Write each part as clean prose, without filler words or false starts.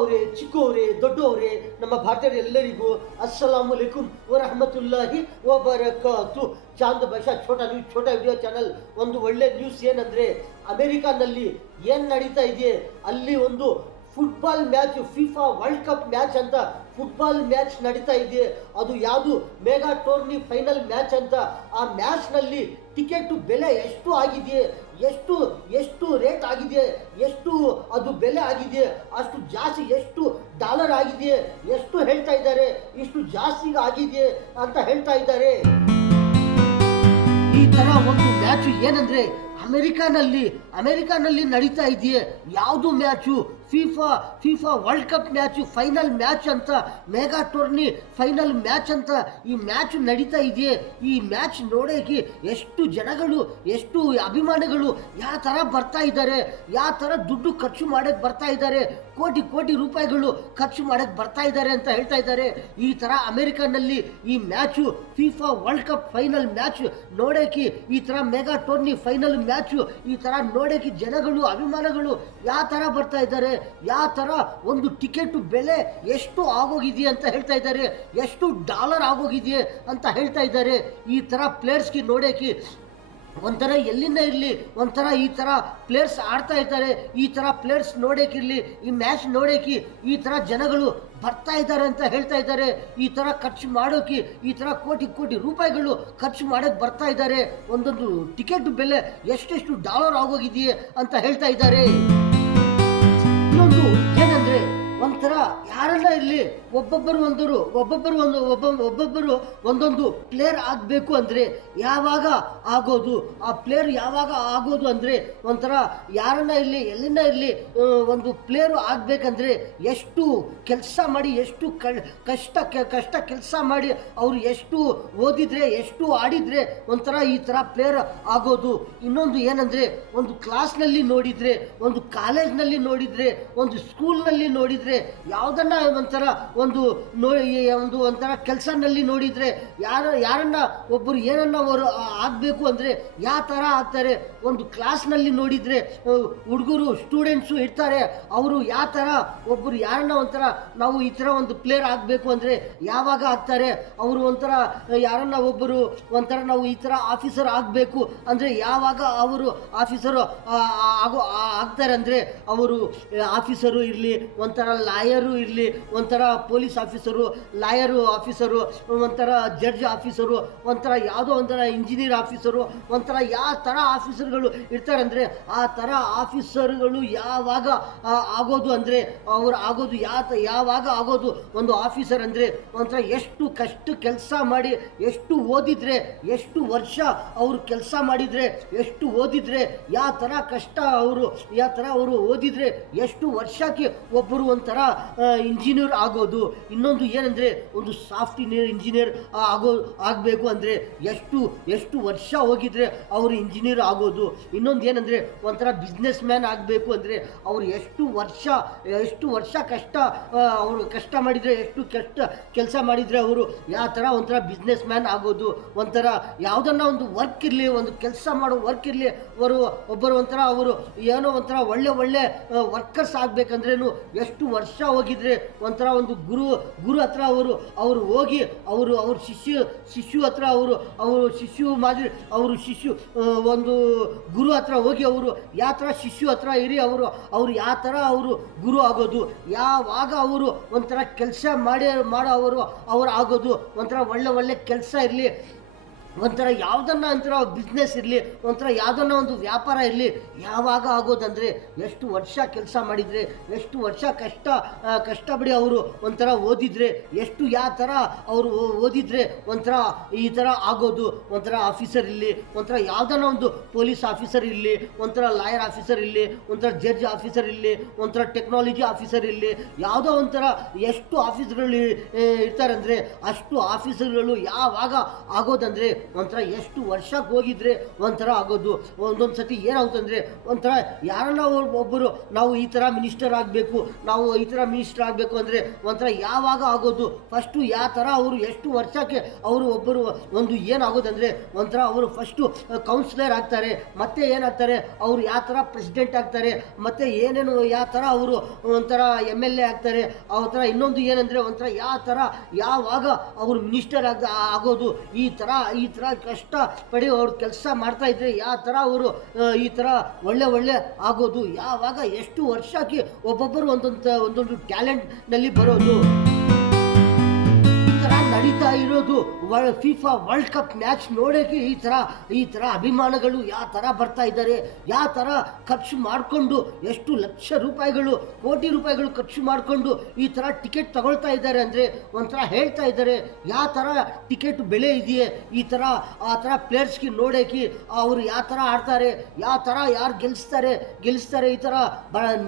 ದೊಡ್ಡವರೇ ಚಿಕ್ಕವರೇ ದೊಡ್ಡವರೇ ನಮ್ಮ ಭಾರತೀಯರ ಎಲ್ಲರಿಗೂ ಅಸ್ಸಲಾಮು ಅಲೈಕುಂ ವರಹಮತುಲ್ಲಾಹಿ ವಬರಕಾತು. ಚಾಂದ್ ಭಾಷಾ ಛೋಟಾ ವಿಡಿಯೋ ಚಾನಲ್. ಒಂದು ಒಳ್ಳೆ ನ್ಯೂಸ್ ಏನಂದರೆ, ಅಮೆರಿಕಾನಲ್ಲಿ ಏನು ನಡೀತಾ ಇದೆ ಅಲ್ಲಿ ಒಂದು football match, FIFA world cup match ಅಂತ ಫುಟ್ಬಾಲ್ ಮ್ಯಾಚ್ ನಡೀತಾ ಇದೆ. ಅದು ಯಾವುದು ಮೆಗಾ ಟೂರ್ನಿ ಫೈನಲ್ ಮ್ಯಾಚ್ ಅಂತ. ಆ ಮ್ಯಾಚ್ನಲ್ಲಿ ಟಿಕೆಟ್ ಬೆಲೆ ಎಷ್ಟು ಆಗಿದೆ, ಎಷ್ಟು ರೇಟ್ ಆಗಿದೆ, ಎಷ್ಟು ಅದು ಬೆಲೆ ಆಗಿದೆ, ಅಷ್ಟು ಜಾಸ್ತಿ, ಎಷ್ಟು ಡಾಲರ್ ಆಗಿದೆ, ಎಷ್ಟು ಹೇಳ್ತಾ ಇದ್ದಾರೆ, ಇಷ್ಟು ಜಾಸ್ತಿ ಆಗಿದೆ ಅಂತ ಹೇಳ್ತಾ ಇದ್ದಾರೆ. ಈ ತರ ಒಂದು ಮ್ಯಾಚ್ ಏನಂದ್ರೆ ಅಮೆರಿಕಾನಲ್ಲಿ ನಡೀತಾ ಇದೆಯೇ ಯಾವುದು match, FIFA world cup match final match ಅಂತ, ಮೆಗಾ ಟೂರ್ನಿ ಫೈನಲ್ ಮ್ಯಾಚ್ ಅಂತ ಈ ಮ್ಯಾಚ್ ನಡೀತಾ ಇದೆಯೇ. ಈ ಮ್ಯಾಚ್ ನೋಡೋಕೆ ಎಷ್ಟು ಜನಗಳು, ಎಷ್ಟು ಅಭಿಮಾನಿಗಳು ಯಾವ ಥರ ಬರ್ತಾ ಇದ್ದಾರೆ, ಯಾವ ಥರ ದುಡ್ಡು ಖರ್ಚು ಮಾಡೋಕ್ಕೆ ಬರ್ತಾ ಇದ್ದಾರೆ, ಕೋಟಿ ರೂಪಾಯಿಗಳು ಖರ್ಚು ಮಾಡೋಕ್ಕೆ ಬರ್ತಾ ಇದ್ದಾರೆ ಅಂತ ಹೇಳ್ತಾ ಇದ್ದಾರೆ. ಈ ಥರ ಅಮೆರಿಕಾನಲ್ಲಿ ಈ match FIFA world cup final match ನೋಡೋಕೆ, ಈ ಥರ ಮೆಗಾ ಟೂರ್ನಿ ಫೈನಲ್ ಮ್ಯಾಚು ಈ ಥರ ನೋಡೋಕೆ ಜನಗಳು, ಅಭಿಮಾನಿಗಳು ಯಾವ ಥರ ಬರ್ತಾ ಇದ್ದಾರೆ, ಯಾವ ಥರ ಒಂದು ಟಿಕೆಟ್ ಬೆಲೆ ಎಷ್ಟು ಆಗೋಗಿದೆ ಅಂತ ಹೇಳ್ತಾ ಇದ್ದಾರೆ, ಎಷ್ಟು ಡಾಲರ್ ಆಗೋಗಿದೆ ಅಂತ ಹೇಳ್ತಾ ಇದ್ದಾರೆ. ಈ ಥರ ಪ್ಲೇಯರ್ಸ್ಗೆ ನೋಡೋಕೆ ಒಂಥರ ಎಲ್ಲಿಂದ ಇರಲಿ, ಒಂಥರ ಈ ಥರ ಪ್ಲೇಯರ್ಸ್ ಆಡ್ತಾ ಇರ್ತಾರೆ, ಈ ಥರ ಪ್ಲೇಯರ್ಸ್ ನೋಡೋಕ್ಕಿರಲಿ, ಈ ಮ್ಯಾಚ್ ನೋಡೋಕೆ ಈ ಥರ ಜನಗಳು ಬರ್ತಾ ಇದ್ದಾರೆ ಅಂತ ಹೇಳ್ತಾ ಇದ್ದಾರೆ. ಈ ಥರ ಖರ್ಚು ಮಾಡೋಕೆ, ಈ ಥರ ಕೋಟಿ ರೂಪಾಯಿಗಳು ಖರ್ಚು ಮಾಡೋಕ್ಕೆ ಬರ್ತಾ ಇದ್ದಾರೆ. ಒಂದೊಂದು ಟಿಕೆಟ್ ಬೆಲೆ ಎಷ್ಟೆಷ್ಟು ಡಾಲರ್ ಆಗೋಗಿದೆಯೇ ಅಂತ ಹೇಳ್ತಾ ಇದ್ದಾರೆ. ಇನ್ನೊಂದು ಏನಂದ್ರೆ, ಒಂಥರ ಯಾರೆಲ್ಲ ಇರಲಿ ಒಬ್ಬೊಬ್ಬರು ಒಂದೊಂದು ಪ್ಲೇಯರ್ ಆಗಬೇಕು ಅಂದರೆ ಯಾವಾಗ ಆಗೋದು, ಆ ಪ್ಲೇಯರ್ ಯಾವಾಗ ಆಗೋದು ಅಂದರೆ, ಒಂಥರ ಯಾರನ್ನ ಇರಲಿ ಎಲ್ಲಿಂದ ಇರಲಿ ಒಂದು ಪ್ಲೇಯರು ಆಗಬೇಕಂದ್ರೆ ಎಷ್ಟು ಕೆಲಸ ಮಾಡಿ, ಎಷ್ಟು ಕಷ್ಟ ಕೆಲಸ ಮಾಡಿ, ಅವರು ಎಷ್ಟು ಓದಿದ್ರೆ, ಎಷ್ಟು ಆಡಿದರೆ ಒಂಥರ ಈ ಥರ ಪ್ಲೇಯರ್ ಆಗೋದು. ಇನ್ನೊಂದು ಏನಂದರೆ, ಒಂದು ಕ್ಲಾಸ್ನಲ್ಲಿ ನೋಡಿದರೆ, ಒಂದು ಕಾಲೇಜ್ನಲ್ಲಿ ನೋಡಿದರೆ, ಒಂದು ಸ್ಕೂಲ್ನಲ್ಲಿ ನೋಡಿದರೆ, ಯಾವುದನ್ನ ಒಂಥರ ಒಂಥರ ಕೆಲಸನಲ್ಲಿ ನೋಡಿದರೆ, ಯಾರನ್ನ ಒಬ್ಬರು ಏನನ್ನ ಅವರು ಆಗಬೇಕು ಅಂದರೆ ಯಾವ ಥರ ಆಗ್ತಾರೆ. ಒಂದು ಕ್ಲಾಸ್ನಲ್ಲಿ ನೋಡಿದರೆ ಹುಡುಗರು, ಸ್ಟೂಡೆಂಟ್ಸು ಇರ್ತಾರೆ, ಅವರು ಯಾವ ಥರ ಒಬ್ಬರು ಯಾರನ್ನ ಒಂಥರ ನಾವು ಈ ಥರ ಒಂದು ಪ್ಲೇಯರ್ ಆಗಬೇಕು ಅಂದರೆ ಯಾವಾಗ ಆಗ್ತಾರೆ, ಅವರು ಒಂಥರ ಯಾರನ್ನ ಒಬ್ಬರು ಒಂಥರ ನಾವು ಈ ಥರ ಆಫೀಸರ್ ಆಗಬೇಕು ಅಂದರೆ ಯಾವಾಗ ಅವರು ಆಫೀಸರು ಆಗ್ತಾರೆ ಅಂದರೆ, ಅವರು ಆಫೀಸರು ಇರಲಿ, ಒಂಥರ ಲಾಯರು ಇರಲಿ, ಒಂಥರ ಪೊಲೀಸ್ ಆಫೀಸರು, ಲಾಯರು ಆಫೀಸರು, ಒಂಥರ ಜಡ್ಜ್ ಆಫೀಸರು, ಒಂಥರ ಯಾವುದೋ ಒಂಥರ ಇಂಜಿನಿಯರ್ ಆಫೀಸರು, ಒಂಥರ ಯಾವ ಥರ ಆಫೀಸರ್ಗಳು ಇರ್ತಾರೆ ಅಂದರೆ ಆ ಥರ ಆಫೀಸರ್ಗಳು ಯಾವಾಗ ಆಗೋದು ಅಂದರೆ, ಅವರು ಆಗೋದು ಯಾವಾಗ ಆಗೋದು ಒಂದು ಆಫೀಸರ್ ಅಂದರೆ, ಒಂಥರ ಎಷ್ಟು ಕೆಲಸ ಮಾಡಿ, ಎಷ್ಟು ಓದಿದರೆ, ಎಷ್ಟು ವರ್ಷ ಅವರು ಕೆಲಸ ಮಾಡಿದರೆ, ಎಷ್ಟು ಓದಿದರೆ, ಯಾವ ಥರ ಅವರು ಓದಿದರೆ, ಎಷ್ಟು ವರ್ಷಕ್ಕೆ ಒಬ್ಬರು ಒಂಥರ ಇಂಜಿನಿಯರ್ ಆಗೋದು. ಇನ್ನೊಂದು ಏನಂದರೆ, ಒಂದು ಸಾಫ್ಟ್ವೇರ್ ಇಂಜಿನಿಯರ್ ಆಗಬೇಕು ಅಂದರೆ ಎಷ್ಟು ವರ್ಷ ಹೋಗಿದ್ರೆ ಅವರು ಇಂಜಿನಿಯರ್ ಆಗೋದು. ಇನ್ನೊಂದು ಏನಂದರೆ, ಒಂಥರ ಬಿಸ್ನೆಸ್ ಮ್ಯಾನ್ ಆಗಬೇಕು ಅಂದರೆ ಅವರು ಎಷ್ಟು ವರ್ಷ ಅವರು ಕಷ್ಟ ಮಾಡಿದರೆ, ಎಷ್ಟು ಕೆಲಸ ಮಾಡಿದರೆ ಅವರು ಯಾವ ಥರ ಒಂಥರ ಬಿಸ್ನೆಸ್ ಮ್ಯಾನ್ ಆಗೋದು. ಒಂಥರ ಯಾವುದನ್ನ ಒಂದು ವರ್ಕ್ ಇರಲಿ, ಒಂದು ಕೆಲಸ ಮಾಡೋ ವರ್ಕ್ ಇರಲಿ, ಒಬ್ಬರು ಒಂಥರ ಅವರು ಏನೋ ಒಂಥರ ಒಳ್ಳೆ ವರ್ಕರ್ಸ್ ಆಗಬೇಕಂದ್ರೇನು ಎಷ್ಟು ವರ್ಷ ಹೋಗಿದ್ರೆ, ಒಂಥರ ಒಂದು ಗುರು ಹತ್ರ ಅವರು ಹೋಗಿ ಅವ್ರ ಶಿಷ್ಯು ಹತ್ರ ಒಂದು ಗುರು ಹತ್ರ ಹೋಗಿ ಅವರು ಯಾವ ಥರ ಶಿಷ್ಯು ಹತ್ರ ಇರಿ ಅವರು ಯಾವ ಥರ ಅವರು ಗುರು ಆಗೋದು, ಯಾವಾಗ ಅವರು ಒಂಥರ ಕೆಲಸ ಮಾಡೋ ಅವರು ಆಗೋದು. ಒಂಥರ ಒಳ್ಳೆ ಕೆಲಸ ಇರಲಿ, ಒಂಥರ ಯಾವುದನ್ನ ಒಂಥರ ಬಿಸ್ನೆಸ್ ಇರಲಿ, ಒಂಥರ ಯಾವುದನ್ನ ಒಂದು ವ್ಯಾಪಾರ ಇರಲಿ, ಯಾವಾಗ ಆಗೋದಂದರೆ ಎಷ್ಟು ವರ್ಷ ಕೆಲಸ ಮಾಡಿದರೆ, ಎಷ್ಟು ವರ್ಷ ಕಷ್ಟಪಡಿ ಅವರು ಒಂಥರ ಓದಿದರೆ, ಎಷ್ಟು ಯಾವ ಥರ ಅವರು ಓದಿದರೆ ಒಂಥರ ಈ ಥರ ಆಗೋದು. ಒಂಥರ ಆಫೀಸರ್ ಇರಲಿ, ಒಂಥರ ಯಾವುದನ್ನ ಒಂದು ಪೊಲೀಸ್ ಆಫೀಸರ್ ಇರಲಿ, ಒಂಥರ ಲಾಯರ್ ಆಫೀಸರ್ ಇರಲಿ, ಒಂಥರ ಜಡ್ಜ್ ಆಫೀಸರ್ ಇರಲಿ, ಒಂಥರ ಟೆಕ್ನಾಲಜಿ ಆಫೀಸರ್ ಇರಲಿ, ಯಾವುದೋ ಒಂಥರ ಎಷ್ಟು ಆಫೀಸರ್ಗಳು ಇರ್ತಾರೆ ಅಂದರೆ ಅಷ್ಟು ಆಫೀಸರ್ಗಳು ಯಾವಾಗ ಆಗೋದಂದರೆ ಒಂಥರ ಎಷ್ಟು ವರ್ಷಕ್ಕೆ ಹೋಗಿದ್ರೆ ಒಂಥರ ಆಗೋದು. ಒಂದೊಂದು ಸತಿ ಏನಾಗುತ್ತಂದರೆ ಒಂಥರ ಯಾರನ್ನ ಒಬ್ಬರು ನಾವು ಈ ಥರ ಮಿನಿಸ್ಟರ್ ಆಗಬೇಕು, ನಾವು ಈ ಥರ ಮಿನಿಸ್ಟರ್ ಆಗಬೇಕು ಅಂದರೆ ಒಂಥರ ಯಾವಾಗ ಆಗೋದು, ಫಸ್ಟು ಯಾವ ಥರ ಅವರು ಎಷ್ಟು ವರ್ಷಕ್ಕೆ ಅವರು ಒಬ್ಬರು ಒಂದು ಏನಾಗೋದಂದರೆ ಒಂಥರ ಅವರು ಫಸ್ಟು ಕೌನ್ಸಿಲರ್ ಆಗ್ತಾರೆ, ಮತ್ತೆ ಏನಾಗ್ತಾರೆ ಅವರು ಯಾವ ಥರ ಪ್ರೆಸಿಡೆಂಟ್ ಆಗ್ತಾರೆ, ಮತ್ತು ಏನೇನು ಯಾವ ಥರ ಅವರು ಒಂಥರ MLA ಆಗ್ತಾರೆ. ಆ ಥರ ಇನ್ನೊಂದು ಏನಂದರೆ ಒಂಥರ ಯಾವ ಥರ ಯಾವಾಗ ಅವರು ಮಿನಿಸ್ಟರ್ ಆಗೋದು, ಈ ಥರ ಕಷ್ಟ ಪಡಿ ಅವ್ರು ಕೆಲಸ ಮಾಡ್ತಾಯಿದ್ರೆ ಯಾವ ಥರ ಅವರು ಈ ಥರ ಒಳ್ಳೆ ಆಗೋದು, ಯಾವಾಗ ಎಷ್ಟು ವರ್ಷಕ್ಕೆ ಒಬ್ಬೊಬ್ಬರು ಒಂದೊಂದು ಟ್ಯಾಲೆಂಟ್ನಲ್ಲಿ ಬರೋದು. ನಡೀತಾ ಇರೋದು FIFA ವರ್ಲ್ಡ್ ಕಪ್ ಮ್ಯಾಚ್ ನೋಡೋಕ್ಕೆ ಈ ಥರ ಅಭಿಮಾನಿಗಳು ಯಾವ ಥರ ಬರ್ತಾ ಇದ್ದಾರೆ, ಯಾವ ಥರ ಖರ್ಚು ಮಾಡಿಕೊಂಡು ಎಷ್ಟು ಲಕ್ಷ ರೂಪಾಯಿಗಳು ಕೋಟಿ ರೂಪಾಯಿಗಳು ಖರ್ಚು ಮಾಡಿಕೊಂಡು ಈ ಥರ ಟಿಕೆಟ್ ತಗೊಳ್ತಾ ಇದ್ದಾರೆ ಅಂದರೆ ಒಂಥರ ಹೇಳ್ತಾ ಇದ್ದಾರೆ ಯಾವ ಥರ ಟಿಕೆಟ್ ಬೆಲೆ ಇದೆಯೇ, ಈ ಥರ ಆ ಥರ ಪ್ಲೇಯರ್ಸ್ಗೆ ನೋಡೋಕ್ಕೆ ಅವರು ಯಾವ ಥರ ಆಡ್ತಾರೆ, ಯಾವ ಥರ ಯಾರು ಗೆಲ್ಲಿಸ್ತಾರೆ ಈ ಥರ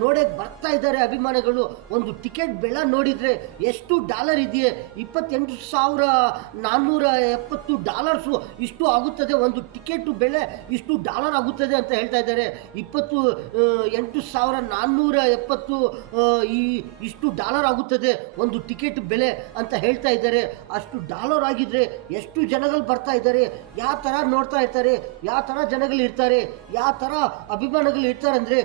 ನೋಡೋಕ್ಕೆ ಬರ್ತಾ ಇದ್ದಾರೆ ಅಭಿಮಾನಿಗಳು. ಒಂದು ಟಿಕೆಟ್ ಬೆಲೆ ನೋಡಿದರೆ ಎಷ್ಟು ಡಾಲರ್ ಇದೆಯೇ, $28,470 ಇಷ್ಟು ಆಗುತ್ತದೆ, ಒಂದು ಟಿಕೆಟ್ ಬೆಲೆ ಇಷ್ಟು ಡಾಲರ್ ಆಗುತ್ತದೆ ಅಂತ ಹೇಳ್ತಾ ಇದ್ದಾರೆ. 28,470 ಇಷ್ಟು ಡಾಲರ್ ಆಗುತ್ತದೆ ಒಂದು ಟಿಕೆಟ್ ಬೆಲೆ ಅಂತ ಹೇಳ್ತಾ ಇದ್ದಾರೆ. ಅಷ್ಟು ಡಾಲರ್ ಆಗಿದ್ರೆ ಎಷ್ಟು ಜನಗಳು ಬರ್ತಾ ಇದ್ದಾರೆ, ಯಾವ ಥರ ನೋಡ್ತಾ ಇರ್ತಾರೆ, ಯಾವ ಥರ ಜನಗಳು ಇರ್ತಾರೆ, ಯಾವ ಥರ ಅಭಿಮಾನಿಗಳು ಇರ್ತಾರೆ ಅಂದರೆ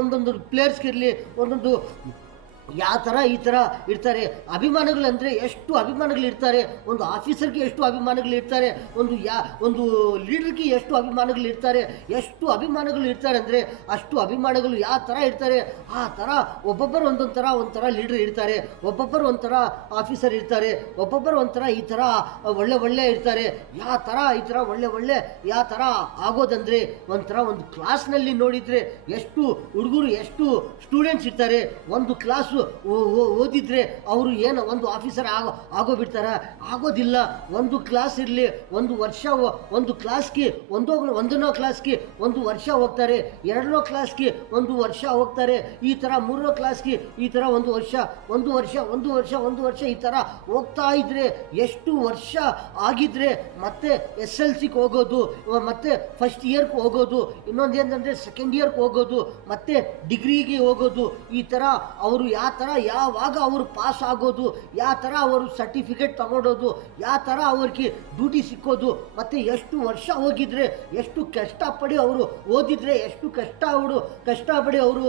ಒಂದೊಂದು ಪ್ಲೇಯರ್ಸ್ಗಿರಲಿ ಒಂದೊಂದು ಯಾವ ಥರ ಈ ಥರ ಇರ್ತಾರೆ. ಅಭಿಮಾನಿಗಳಂದರೆ ಎಷ್ಟು ಅಭಿಮಾನಿಗಳು ಇರ್ತಾರೆ, ಒಂದು ಆಫೀಸರ್ಗೆ ಎಷ್ಟು ಅಭಿಮಾನಿಗಳು ಇರ್ತಾರೆ, ಒಂದು ಲೀಡರ್ಗೆ ಎಷ್ಟು ಅಭಿಮಾನಿಗಳು ಇರ್ತಾರೆ, ಎಷ್ಟು ಅಭಿಮಾನಿಗಳು ಇರ್ತಾರೆ ಅಂದರೆ ಅಷ್ಟು ಅಭಿಮಾನಿಗಳು ಯಾವ ಥರ ಇರ್ತಾರೆ. ಆ ಥರ ಒಬ್ಬೊಬ್ಬರು ಒಂಥರ ಲೀಡರ್ ಇರ್ತಾರೆ, ಒಬ್ಬೊಬ್ಬರು ಒಂಥರ ಆಫೀಸರ್ ಇರ್ತಾರೆ, ಒಬ್ಬೊಬ್ಬರು ಒಂಥರ ಈ ಥರ ಒಳ್ಳೆ ಇರ್ತಾರೆ. ಯಾವ ಥರ ಈ ಥರ ಒಳ್ಳೆ ಯಾವ ಥರ ಆಗೋದಂದರೆ ಒಂಥರ ಒಂದು ಕ್ಲಾಸ್ನಲ್ಲಿ ನೋಡಿದರೆ ಎಷ್ಟು ಹುಡುಗರು ಎಷ್ಟು ಸ್ಟೂಡೆಂಟ್ಸ್ ಇರ್ತಾರೆ, ಒಂದು ಕ್ಲಾಸು ಓದಿದ್ರೆ ಅವರು ಏನು ಒಂದು ಆಫೀಸರ್ ಆಗೋಬಿಡ್ತಾರ, ಆಗೋದಿಲ್ಲ. ಒಂದು ಕ್ಲಾಸ್ ಇರಲಿ, ಒಂದು ವರ್ಷ ಒಂದು ಕ್ಲಾಸ್ಗೆ ಒಂದನೇ ಕ್ಲಾಸ್ಗೆ ಒಂದು ವರ್ಷ ಹೋಗ್ತಾರೆ, ಎರಡನೇ ಕ್ಲಾಸ್ಗೆ ಒಂದು ವರ್ಷ ಹೋಗ್ತಾರೆ, ಈ ಥರ ಮೂರನೇ ಕ್ಲಾಸ್ಗೆ ಈ ಥರ ಒಂದು ವರ್ಷ ಈ ಥರ ಹೋಗ್ತಾ ಇದ್ರೆ ಎಷ್ಟು ವರ್ಷ ಆಗಿದ್ರೆ ಮತ್ತೆ SLCಗೆ ಹೋಗೋದು, ಮತ್ತೆ ಫಸ್ಟ್ ಇಯರ್ಗೆ ಹೋಗೋದು, ಇನ್ನೊಂದು ಏನಂದರೆ ಸೆಕೆಂಡ್ ಇಯರ್ಗೆ ಹೋಗೋದು, ಮತ್ತೆ ಡಿಗ್ರಿಗೆ ಹೋಗೋದು. ಈ ಥರ ಅವರು ಯಾವಾಗ ಅವರು ಪಾಸ್ ಆಗೋದು, ಯಾವ ಥರ ಅವರು ಸರ್ಟಿಫಿಕೇಟ್ ತಗೊಳ್ಳೋದು, ಯಾವ ಥರ ಅವ್ರಿಗೆ ಡ್ಯೂಟಿ ಸಿಕ್ಕೋದು, ಮತ್ತು ಎಷ್ಟು ವರ್ಷ ಹೋಗಿದ್ರೆ ಎಷ್ಟು ಕಷ್ಟಪಡಿ ಅವರು ಓದಿದ್ರೆ ಎಷ್ಟು ಕಷ್ಟಪಡಿ ಅವರು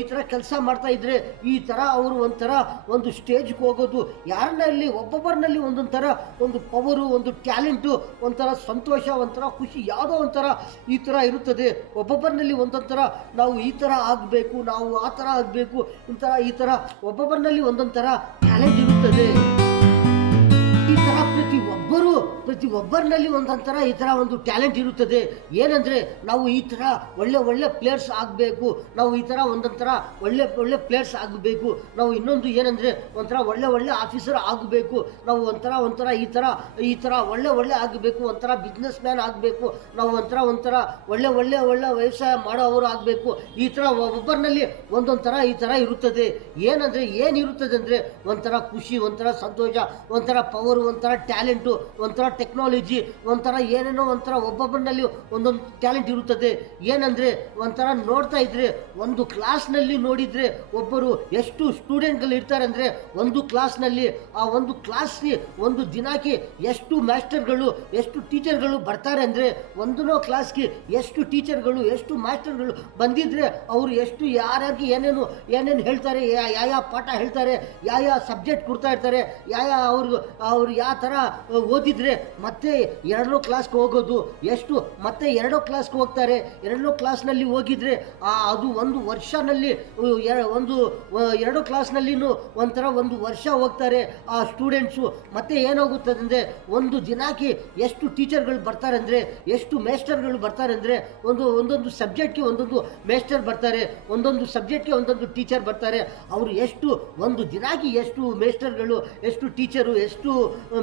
ಈ ಥರ ಕೆಲಸ ಮಾಡ್ತಾ ಇದ್ರೆ ಈ ಥರ ಅವರು ಒಂದು ಸ್ಟೇಜ್ಗೆ ಹೋಗೋದು. ಯಾರನ್ನಲ್ಲಿ ಒಬ್ಬೊಬ್ಬರಿನಲ್ಲಿ ಒಂದೊಂಥರ ಒಂದು ಪವರು, ಒಂದು ಟ್ಯಾಲೆಂಟು, ಒಂಥರ ಸಂತೋಷ, ಒಂಥರ ಖುಷಿ, ಯಾವುದೋ ಒಂಥರ ಈ ಥರ ಇರುತ್ತದೆ. ಒಬ್ಬೊಬ್ಬರಿನಲ್ಲಿ ಒಂದೊಂಥರ ನಾವು ಈ ಥರ ಆಗಬೇಕು, ನಾವು ಆ ಥರ ಆಗಬೇಕು, ಈ ಥರ ಒಬ್ಬೊಬ್ಬರಿನಲ್ಲಿ ಒಂದೊಂಥರ ಟ್ಯಾಲೆಂಟ್ ಇರುತ್ತದೆ. ಈ ಥರ ಪ್ರತಿಯೊಬ್ಬರಿನಲ್ಲಿ ಒಂದೊಂಥರ ಈ ಥರ ಒಂದು ಟ್ಯಾಲೆಂಟ್ ಇರುತ್ತದೆ. ಏನಂದರೆ ನಾವು ಈ ಥರ ಒಳ್ಳೆ ಪ್ಲೇಯರ್ಸ್ ಆಗಬೇಕು, ನಾವು ಈ ಥರ ಒಂದೊಂಥರ ಒಳ್ಳೆ ಪ್ಲೇಯರ್ಸ್ ಆಗಬೇಕು, ನಾವು ಇನ್ನೊಂದು ಏನಂದರೆ ಒಂಥರ ಒಳ್ಳೆ ಆಫೀಸರ್ ಆಗಬೇಕು, ನಾವು ಒಂಥರ ಈ ಥರ ಒಳ್ಳೆ ಆಗಬೇಕು, ಒಂಥರ ಬಿಸ್ನೆಸ್ ಮ್ಯಾನ್ ಆಗಬೇಕು, ನಾವು ಒಂಥರ ಒಳ್ಳೆ ವ್ಯವಸಾಯ ಮಾಡೋವರು ಆಗಬೇಕು. ಈ ಥರ ಒಬ್ಬರಿನಲ್ಲಿ ಒಂದೊಂಥರ ಈ ಥರ ಇರುತ್ತದೆ. ಏನಿರುತ್ತದೆ ಅಂದರೆ ಒಂಥರ ಖುಷಿ, ಒಂಥರ ಸಂತೋಷ, ಒಂಥರ ಪವರು, ಒಂಥರ ಟ್ಯಾಲೆಂಟು, ಒಂಥರ ಟೆಕ್ನಾಲಜಿ, ಒಂಥರ ಏನೇನೋ ಒಂಥರ ಒಬ್ಬೊಬ್ಬರಿನಲ್ಲಿ ಒಂದೊಂದು ಟ್ಯಾಲೆಂಟ್ ಇರುತ್ತದೆ. ಏನಂದರೆ ಒಂಥರ ನೋಡ್ತಾ ಇದ್ರೆ ಒಂದು ಕ್ಲಾಸ್ನಲ್ಲಿ ನೋಡಿದರೆ ಒಬ್ಬರು ಎಷ್ಟು ಸ್ಟೂಡೆಂಟ್ಗಳು ಇರ್ತಾರೆ ಅಂದರೆ ಒಂದು ಕ್ಲಾಸ್ನಲ್ಲಿ ಆ ಒಂದು ಕ್ಲಾಸ್ಗೆ ಒಂದು ದಿನಕ್ಕೆ ಎಷ್ಟು ಮಾಸ್ಟರ್ಗಳು ಎಷ್ಟು ಟೀಚರ್ಗಳು ಬರ್ತಾರೆ ಅಂದರೆ ಒಂದನೋ ಕ್ಲಾಸ್ಗೆ ಎಷ್ಟು ಟೀಚರ್ಗಳು ಎಷ್ಟು ಮಾಸ್ಟರ್ಗಳು ಬಂದಿದ್ರೆ ಅವರು ಎಷ್ಟು ಯಾರ್ಯಾರಿಗೆ ಏನೇನು ಹೇಳ್ತಾರೆ, ಯಾವ ಪಾಠ ಹೇಳ್ತಾರೆ, ಯಾವ ಸಬ್ಜೆಕ್ಟ್ ಕೊಡ್ತಾ ಇರ್ತಾರೆ, ಅವ್ರು ಯಾವ ಥರ ಓದಿದ್ರೆ ಮತ್ತೆ ಎರಡನೇ ಕ್ಲಾಸ್ಗೆ ಹೋಗೋದು, ಎಷ್ಟು ಮತ್ತೆ ಎರಡೋ ಕ್ಲಾಸ್ಗೆ ಹೋಗ್ತಾರೆ. ಎರಡನೇ ಕ್ಲಾಸ್ನಲ್ಲಿ ಹೋಗಿದ್ರೆ ಅದು ಒಂದು ವರ್ಷನಲ್ಲಿ ಎರಡು ಕ್ಲಾಸ್ನಲ್ಲಿನೂ ಒಂಥರ ಒಂದು ವರ್ಷ ಹೋಗ್ತಾರೆ ಆ ಸ್ಟೂಡೆಂಟ್ಸು. ಮತ್ತೆ ಏನಾಗುತ್ತದೆ ಅಂದರೆ ಒಂದು ದಿನಕ್ಕೆ ಎಷ್ಟು ಟೀಚರ್ಗಳು ಬರ್ತಾರೆ ಅಂದರೆ ಎಷ್ಟು ಮೇಸ್ಟರ್ಗಳು ಬರ್ತಾರೆ ಅಂದರೆ ಒಂದೊಂದು ಸಬ್ಜೆಕ್ಟ್ಗೆ ಒಂದೊಂದು ಮೇಸ್ಟರ್ ಬರ್ತಾರೆ, ಒಂದೊಂದು ಸಬ್ಜೆಕ್ಟ್ಗೆ ಒಂದೊಂದು ಟೀಚರ್ ಬರ್ತಾರೆ. ಅವರು ಎಷ್ಟು ಒಂದು ದಿನಕ್ಕೆ ಎಷ್ಟು ಮೇಸ್ಟರ್ಗಳು ಎಷ್ಟು ಟೀಚರು ಎಷ್ಟು